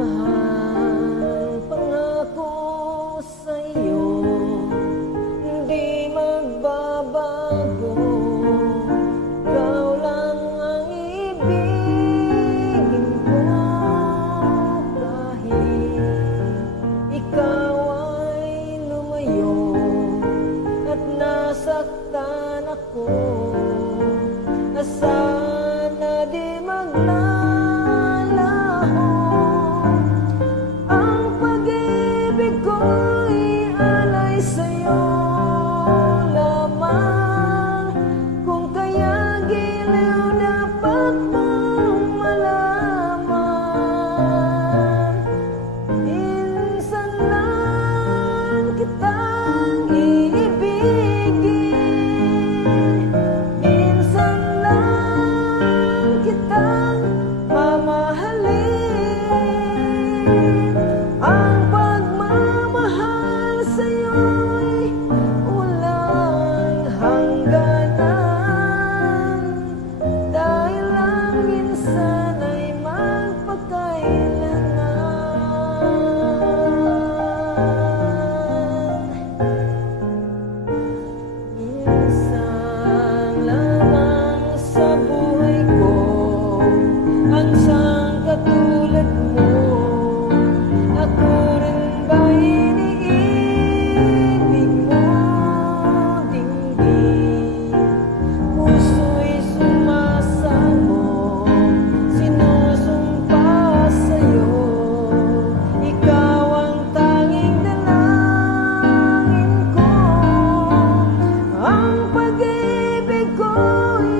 Mahal, pangako sa'yo, hindi magbabago. Ikaw lang ang ibigin ko, kahit ikaw ay lumayo at nasaktan ako. Sana di maglalaho ang pag-ibig ko'y alay sa'yo lamang. Kung kaya giliw dapat mong malaman, minsan lang kitang iibigin, minsan lang kitang mamahalin. Ang pagmamahal sa'yo'y walang hangganan, dahil lang minsan ay magpakailanman. Minsan lamang sa buhay ko ang siyang katulad mo. Ako rin ba iniibig mo? Dinggin, puso'y sumasamo, sinusumpa sa'yo. Ikaw ang tanging dalangin ko. Ang pag-ibig ko'y